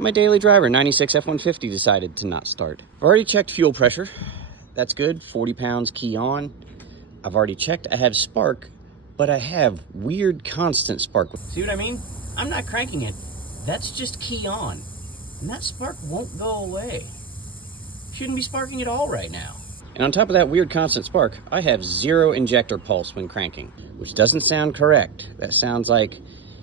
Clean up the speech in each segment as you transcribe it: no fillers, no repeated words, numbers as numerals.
My daily driver, 96 F-150, decided to not start. I've already checked fuel pressure. That's good, 40 pounds, key on. I've already checked, I have spark, but I have weird constant spark. See what I mean? I'm not cranking it. That's just key on. And that spark won't go away. Shouldn't be sparking at all right now. And on top of that weird constant spark, I have 0 injector pulse when cranking, which doesn't sound correct. That sounds like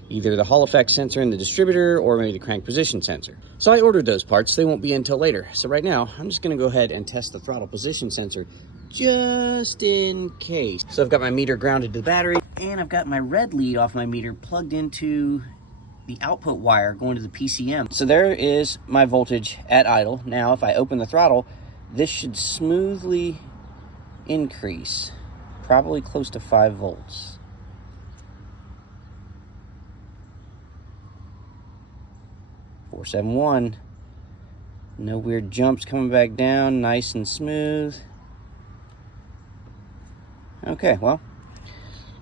either the Hall effect sensor in the distributor or maybe the crank position sensor. So I ordered those parts. They won't be until later. So right now, I'm just gonna go ahead and test the throttle position sensor just in case. So I've got my meter grounded to the battery, and I've got my red lead off my meter plugged into the output wire going to the PCM. So there is my voltage at idle. Now, if I open the throttle, this should smoothly increase, probably close to 5 volts. .471. No weird jumps coming back down, nice and smooth. Okay, well,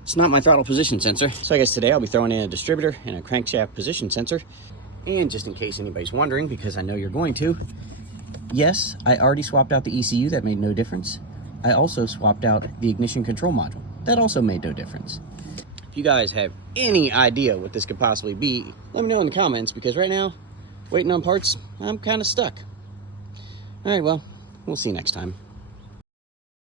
it's not my throttle position sensor. So I guess today I'll be throwing in a distributor and a crankshaft position sensor. And just in case anybody's wondering, because I know you're going to, yes, I already swapped out the ECU. That made no difference. I also swapped out the ignition control module. That also made no difference. If you guys have any idea what this could possibly be, let me know in the comments, because right now, waiting on parts, I'm kind of stuck. All right, well, we'll see you next time.